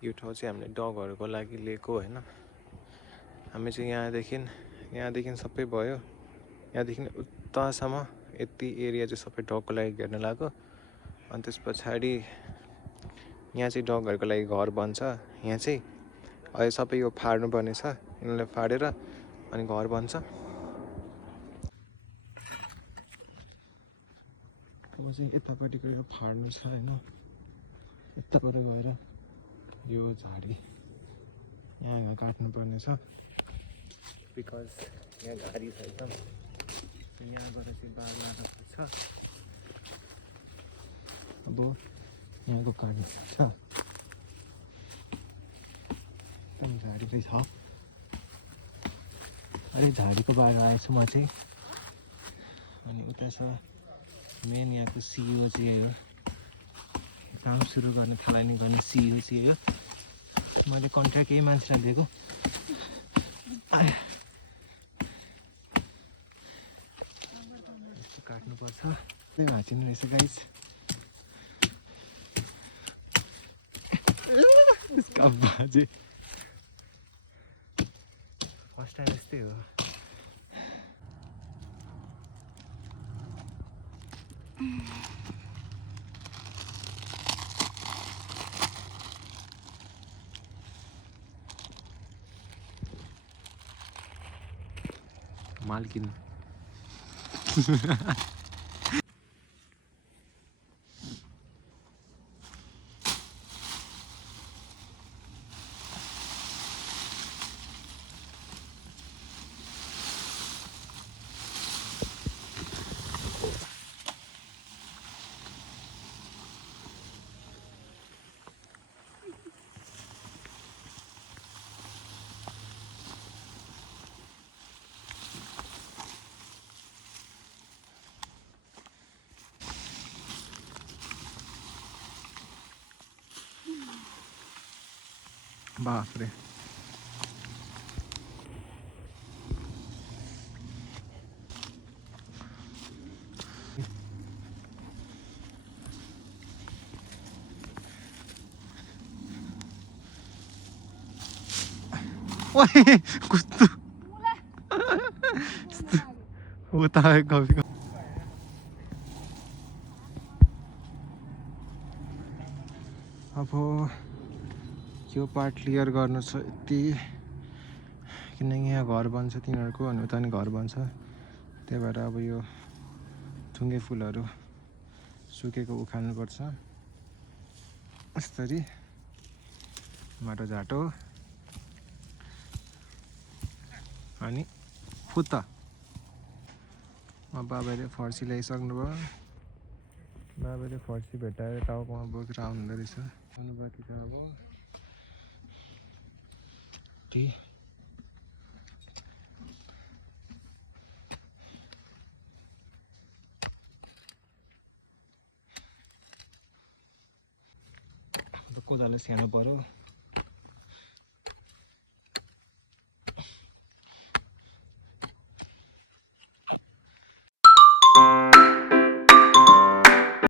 यो ठाउँ चाहिँ हामीले डगहरूको लागि लिएको होइन। हामी चाहिँ यहाँदेखि सबै भयो, यहाँदेखि उतासम्म यति एरिया चाहिँ सबै डगको लागि घेर्न लाग्यो। अनि त्यस पछाडि यहाँ चाहिँ डगहरूको लागि घर बन्छ। यहाँ चाहिँ अहिले सबै यो फाड्नुपर्ने छ, यिनीहरूलाई फाडेर अनि घर बन्छ। अब चाहिँ यतापट्टिको यो फाड्नु छ होइन, यताबाट गएर यो झाडी यहाँ काट्नुपर्ने छ, बिकज यहाँ झाडी छ एकदम। यहाँबाट चाहिँ बार लानु पर्छ। अब यहाँको काट्नु पर्छ, एकदम झाडी चाहिँ छ। अलिक झाडीको बार आएछु म चाहिँ। अनि उता छ मेन यहाँको सिइओ चाहिँ यही हो, काम सुरु गर्न थालनी गर्ने सिइओ चाहिँ हो। मैले कन्ट्र्याक्ट यही मान्छेलाई दिएको। यस्तो काट्नुपर्छ, त्यही भाँचिनु रहेछ गाइस। यसका बाजे फर्स्ट टाइम यस्तै हो। मालकिन बाफ रे। ओए कस्तो उता कफीको अब यो पार्ट क्लियर गर्नु छ यति, किनकि यहाँ घर बन्छ तिनीहरूको, अनि उता नि घर बन्छ। त्यही भएर अब यो थुङ्गे फुलहरू सुकेको उखाल्नुपर्छ। यसरी माटो झाटो अनि फुत्ता। बाबाले फर्सी ल्याइसक्नुभयो। बाबाले फर्सी भेटाएर टाउकोमा बोकेर आउनुहुँदो रहेछ। आउनुभएको छ अब कोदालो स्याहार्नु पर्यो।